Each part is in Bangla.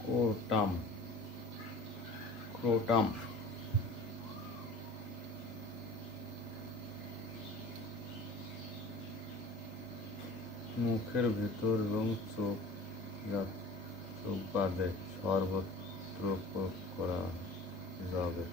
ক্রোটাম ক্রোটাম মুখের ভেতর এবং চোখ বাদে সর্বত্র প্রয়োগ করা যাবে।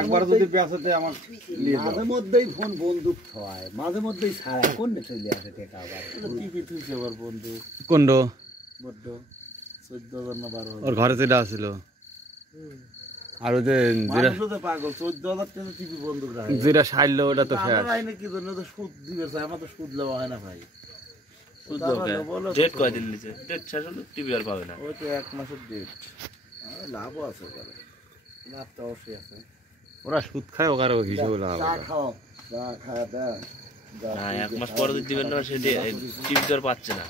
একবার যদি বেঁচেতে আমার মাঝে মধ্যেই ফোন বন্দুক হয়, মাঝে মধ্যেই ছাড়া কোন চলে আসে টেকা আবার টিপি থুইছে আবার বন্ধু কোন বড্ড 14,000 না 12,000 ওর ঘরে যেটা ছিল আর ওই যে মানুষ তো পাগল 14,000 টাকা টিপি বন্দুক রাখে যেটা সাইলো ওটা তো শেষ আমরা আইনে কি জন্য তো সুদ দিবে চাই আমার তো সুদ দেওয়া হয় না ভাই সুদ লোকে ডেট কয়দিন নিচে ডেট শেষ হলো টিভি আর পাবে না ওই তো 1 মাসের ডেট লাভও আছে ওখানে লাভ তো অবশ্যই আছে ওরা সুদ খায় ওখানে হিসেবে লাভ চা খাও, চা খাওয়া দাও। না 1 মাস পরে দিবেন না সে টিভি তো আর পাচ্ছে না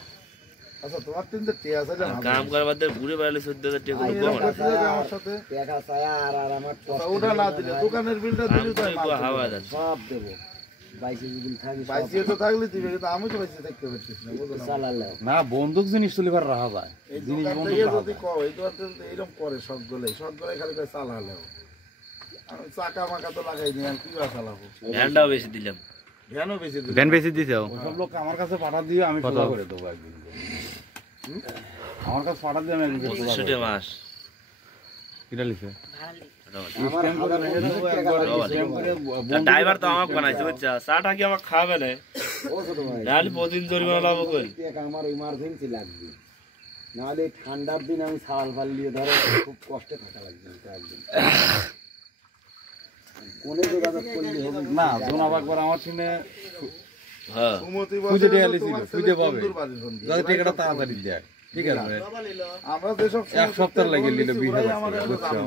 আচ্ছা তোমার তিনটে টে আছে না কাম করার বাদে ঘুরে বেড়ালে 14,000 টাকা করে কম না আমার সাথে টেকা চায়া আর আমার কষ্ট ওটা না দিলে দোকানের বিলটা দিলে তো আমি হাওয়া যাচ্ছে সব দেবো। 22 দিন থাকি সব বাইসিয়ে তো থাকলে দিবে কিন্তু আমি তো বাইসিয়ে থাকতে পারছিস না বুঝো না চালালে। না বন্দুক জিনিস তুলিবার রাখা যায় এই দোকান থেকে যদি কও এই দোকান থেকে এরকম করে সবগুলোই খালি করে চালালেও আমি চাকা মাকা তো লাগাই দিই আর কি বা চালাবো ভ্যানটাও বেশি দিলাম জ্ঞানও বেশি দিই ভ্যান বেশি দিছো সব লোক আমার কাছে পাঠা দিয়ে আমি কত? সোজা করে দেবো একদিন আমার কাছে পাঠা দিয়ে আমি একদিন সোজা 2500 টাকা মাস কিটা লিখে আমার হাজার বন্ধুক টেকা লাগছে। ড্রাইভার তো আমাকে বানাইছে বুঝছা চাটা কি আমাকে খাবে না ও ছোট ভাই, নাহলে প্রতিদিন জরিমানা লাভ করি টেকা আমার ইমার্জেন্সি লাগবে, নাহলে এই ঠান্ডার দিন আমি ছাল ফাল দিয়ে ধরো খুব কষ্টে থাকা লাগবে একদিন। কোনে যোগাযোগ করলে হবে না জোনাবাগ করে আমার শুনে হ্যাঁ খুঁজে দিয়ে লিছিল খুঁজে পাবে যাতে টেকাটা তাড়াতাড়ি দেয় ঠিক আছে আমরা যেসব এক সপ্তাহ লাগে নিল 20,000 বুঝছো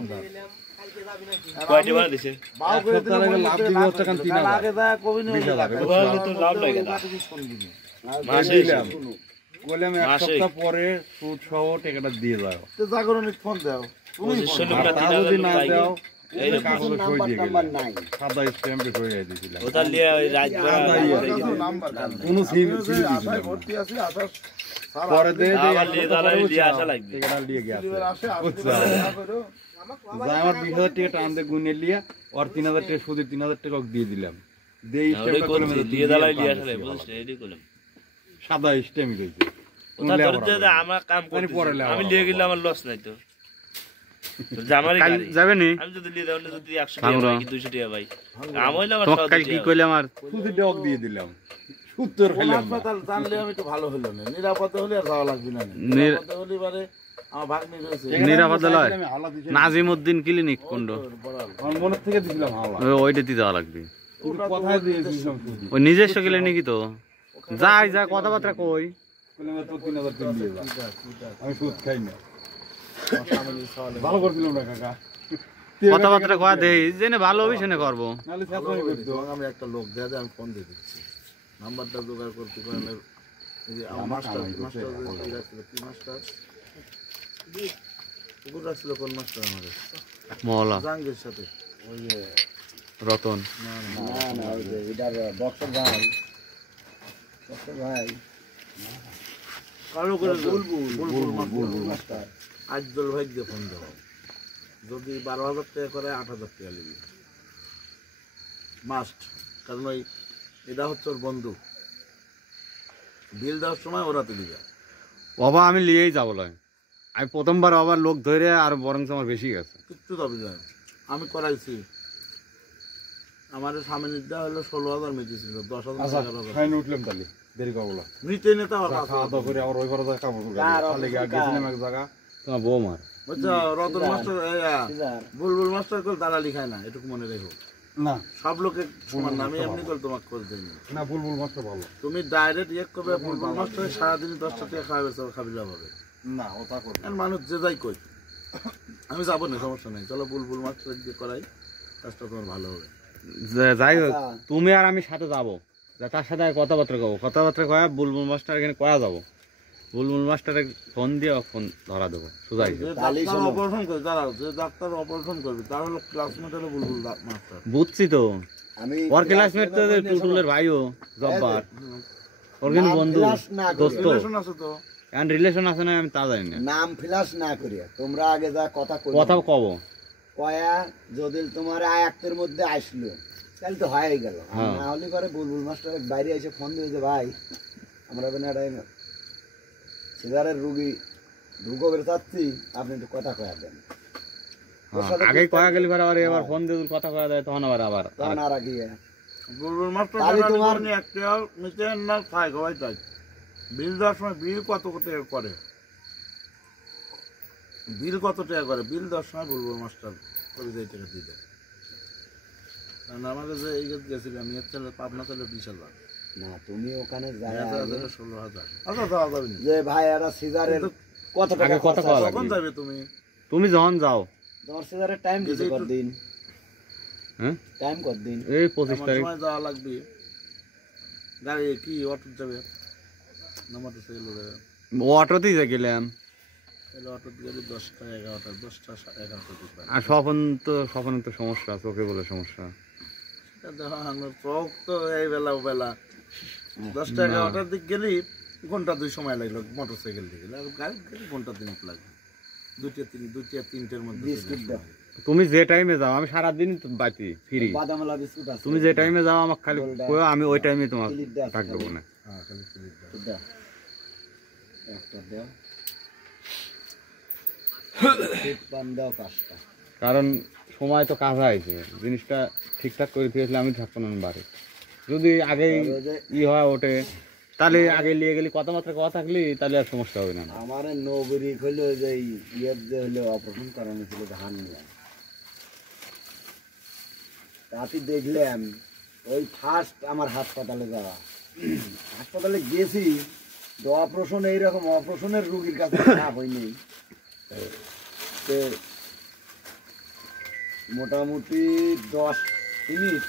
কয়টি বানা দিছে বাউ এক করে সপ্তাহ লাগে লাভ দিবে হচ্ছে কারণ 3,000 আগে যায় কবি নেই ওভাবে তো লাভ লাগে না মাসে দিলাম বলে আমি এক মাসে। সপ্তাহ পরে সুদ সহ টেকাটা দিয়ে দাও তো জাগরণে ফোন দাও তুমি 2500 আর লোক তা 3,000 যদি লোক না পাই দাও এই তাহলে কাগজে সই দিয়ে নাম্বার গেলে নাই। সাদা স্ট্যাম্পে সই দিয়ে দিয়েছিলাম ওটা লিয়ে ওই রাত নাম্বার কোনো সিল সিল আশায় দিছিলাম ভর্তি আছি আশা সারা পরে দে আবার লিয়ে দাঁড়াই লিয়ে আসা লাগবে টেকাটা দিয়ে গেছে আসে বুঝছো দেখা করো যা আমার 20,000 টাকা টান দিয়ে গুনে লিয়া আর 3,000 টাকা সুদে 3,000 টাকা ওকে দিয়ে দিলাম দেই ওই স্ট্যাম্পটা করে করছি মেরে লিয়ে দাঁড়াই লিয়ে আসা লাগবে বুঝছিস এটাই করলাম সাদা স্ট্যাম্প কইছে ওটা ধরতে যে আমার কাম করতে পরে লেওয়া আমি লিয়ে গেলে আমার লস নাই তো তোর আমারই গাড়ি যাবে নি আমি যদি লিয়ে দাও যদি 100 টাকা পাই কি 200 টাকা পাই আমি হইলে আমার কাল কি কইলে আমার সুদে ডক দিয়ে দিলাম সুত্তর খাইলাম না। হাসপাতাল জানলে আমি তো ভালো হলো না নিরাপদে হলে আর যাওয়া লাগবে না নির- নিরাপদে হলে বারে আমার ভাগ্নি রয়েছে নিরাপদে লয় আমি হালা দিছি নাজিমউদ্দিন ক্লিনিক কোন্ড বড়াল আমার মনে থেকে দিছিলাম হাওলা ওইটা দিতে যাওয়া লাগবে ওটা কথায় দিয়েছিলাম সুদি ওই নিজস্ব ক্লিনিকই তো যাই যা কথাবার্তা কই কইলে আমি তো 3,000 টাকা দিয়ে দাও আমি সুদ খাই না ভালো করছিলাম না কাকা কথাবার্তা কয়া দেই জেনে ভালো হবে সেনে করবো নালে ছাত্রই করতো আমি একটা লোক দেয়া আমি ফোন দিয়ে দিচ্ছি নাম্বারটা জোগাড় করতে পারলে এই যে আমার মাস্টার মাস্টার কি রাখছিল কি মাস্টার কুকুর রাখছিল কোন মাস্টার আমাদের মহলা জাঙ্গের সাথে ওই যে রতন না না না না ওই যে এটার ডক্টর ভাই, ডক্টর ভাই কালো করে বুলবুল বুলবুল বুলবুল মাস্টার। আজল ভাই দিয়ে ফোন দাও যদি 12,000 টাকা করে 8,000 টাকা নেবে মাস্ট কারণ ওই এটা হচ্ছে ওর বন্ধু বিল দেওয়ার সময় ওরাতে দিবে বাবা আমি লিয়েই যাবো লয় আমি প্রথমবার আবার লোক ধরে আর বরং আমার বেশি গেছে কিচ্ছু দাবি যায় না। আমি করাইছি আমার সামনে দেওয়া হলো 16,000 মেজেছিল 10,000 আচ্ছা 11,000 ফাইন উঠলাম তাহলে দেরি করবো না নিতে নিতে আবার খাওয়া দাওয়া করে আবার ওই ঘরে যা কাপড় কার খালি গেছিলাম এক জায়গা তোমার বৌমার বুঝছো রতন মাস্টার সিজার বুলবুল মাস্টার কল দালালি খায় না এটুকু মনে রেখো না সব লোকে সমান না আমি এমনি কল তোমাকে খোঁজ দিই না বুলবুল মাত্র ভালো তুমি ডাইরেক্ট ইয়ে করবে বুলবুল মাস্টার সারাদিন 10টা টাকা খাওয়াবে সব খাবি লাভ হবে না ওটা করবে আর মানুষ যে যাই কই আমি যাবো না সমস্যা নেই চলো বুলবুল মাস্টার দিয়ে করাই কাজটা তোমার ভালো হবে যাই হোক তুমি আর আমি সাথে যাবো তার সাথে কথাবার্তা কব কথাবার্তা কয়া বুলবুল মাস্টার এখানে কয়া যাবো বুলবুল মাস্টারে ফোন দিয়ে ফোন ধরা দেবো সোজা যে ডাক্তার অপারেশন করবে দাঁড়াও যে ডাক্তার অপারেশন করবে তার হলো ক্লাসমেট হলো বুলবুল মাস্টার বুঝছি তো আমি ওর ক্লাসমেট তো টুটুলের ভাইও জব্বার ওর কিন্তু বন্ধু ফ্লাশ না দোস্ত রিলেশন আছে তো এখন রিলেশন আছে না আমি তা জানি না নাম ফ্লাশ না করিয়া তোমরা আগে যা কথা কই কথা কব কয়া যদি তোমার আয়াতের মধ্যে আসলো তাহলে তো হয়ে গেল আর হ্যাঁ। না হলে করে বুলবুল মাস্টার বাইরে এসে ফোন দিয়ে যে ভাই আমরা তো একটা সিজারের রুগী ঢুকো করে চাচ্ছি আপনি একটু কথা কয়া দেন আগে কয়া গেলি পরে আবার এবার ফোন দিয়ে যদি কথা কয়া দেয় তখন আবার তখন আর আগিয়ে বুলবুল মাস্টার তাহলে তোমার তোমার- একটা নিচে না খাই খাওয়াই চাই বিল দেওয়ার সময় বিল কত টাকা করে বিল কত টাকা করে বিল দেওয়ার সময় বুলবুল মাস্টার কবি যাই টাকা দিয়ে দেয় কারণ আমাদের যে এই গেছিলাম এর চলে পাবনা চলে 20,000 না তুমি ওখানে যাই 16,000 আচ্ছা যাওয়া যাবে না যে ভাই একটা সিজারের কত টাকা আগে কত খরচা খাওয়া আছে? লাগবে? কখন যাবে তুমি তুমি যখন যাও তোমার সিজারের টাইম দিতে কত দিন হ্যাঁ টাইম কত দিন এই 25 এমন তারিখ সময় যাওয়া লাগবে গাড়ি কি অটো যাবে না মোটর সাইকেল যাবে অটোতেই যা গেলাম তাহলে অটো গেলে 10টা 11টা 10টা 11টা দিতে আর স্বপনের তো সমস্যা চোখে বলে সমস্যা আমার চোখ তো এই বেলা ও বেলা 10টা 11টার দিক গেলি ঘন্টা 2 সময় লাগলো মোটর সাইকেল দিয়ে গেলে আর গাড়ি গেলে ঘন্টা 3 লাগবে 2টা 3টের মধ্যে বিস্কুট দাও তুমি যে টাইমে যাও আমি সারাদিন বাতি ফ্রি বাদামওয়ালা বিস্কুট আছে তুমি যে টাইমে যাও আমাকে খালি কইও আমি ওই টাইমে তোমার ক্লিপ দেওয়া আছে ডাক দেবো না হ্যাঁ খালি ক্লিক দাও দাও একটা দাও ঠিক পান দাও 5টা কারণ সময় তো কাজ হয়েছে জিনিসটা ঠিকঠাক করে দিয়েছিলে আমি থাকবো না বাড়ি যদি আগেই হয় ওঠে তাহলে আগে নিয়ে গেলি কথাবার্তা কথা থাকলি তাহলে আর সমস্যা হবে না আমার নগরী হইলো যে ইয়ের যে হলো অপারেশন করানো ছিল ধান নিয়ে তাতে দেখলাম ওই ফার্স্ট আমার হাসপাতালে যাওয়া হাসপাতালে গেছি তো অপারেশন এইরকম অপারেশনের রুগীর কাছে খারাপ হয়নি তো মোটামুটি 10 মিনিট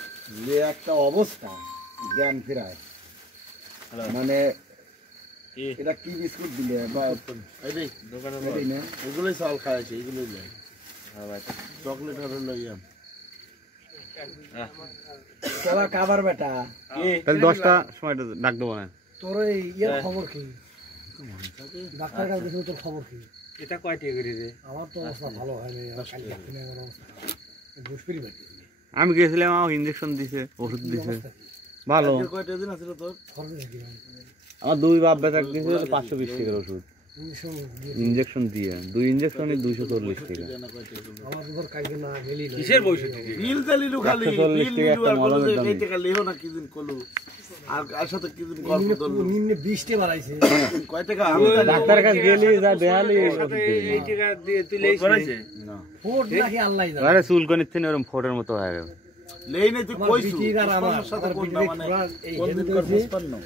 যে একটা অবস্থা জ্ঞান ফেরায় মানে এটা কি বিস্কুট দিলে বা এই দেখ দোকানে এটাই না? এগুলোই চাল খাইছে এগুলোই যায় চকলেট আর লইয়া তোরা কাবার বেটা তাহলে 10টা সময় ডাক দেবো না তোর এই ইয়ের খবর কি ডাক্তার কাছে গেছিল তোর খবর কি এটা কয়টি করে রে আমার তো অবস্থা ভালো হয়নি আমার কাল ডাক্তার নিয়ে আমার অবস্থা ঘুষপিরি বাটি আমি গেছিলাম আমাকে ইঞ্জেকশন দিছে ওষুধ দিছে ভালো কয়টা দিন আছিল তোর খরচ নাকি আমার 2 বাপ বেটা দিছে 520 টাকার ওষুধ ইঞ্জেকশন দিয়ে 2 ইঞ্জেকশনে 240 টাকা আমার ধর কালকে না গেলি না কিসের বয়স থেকে বিল চালিলু খালি 140 বিল টাকা একটা আর বলো মলমের যে দাম। এই টাকা লেও না কি দিন কলু আর আর সাথে কি দিন গল্প করলু নিম্নে 20 টা বাড়াইছে কয় টাকা আমি ডাক্তার কাছে গেলি যা দেখালি এই টাকা দিয়ে তুই লেইছিস ফোট নাকি আল্লাহ জানে আরে চুলকনির থেকে ওরকম ফোটের মতো হয়ে গেল লেই নাই তুই আমার কইছু বিটির আর আমার সাথে আমার কোনটা বিটির মানে পুরা এই কোন দিন কর বুঝপান না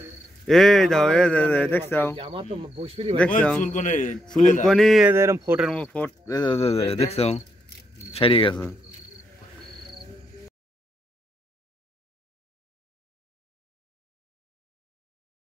এই দাও এই দেখছো আমার তো বৈশপিরি দেখছো চুলকনি এরকম ফোটের মতো ফোট দেখছো সারিয়ে গেছে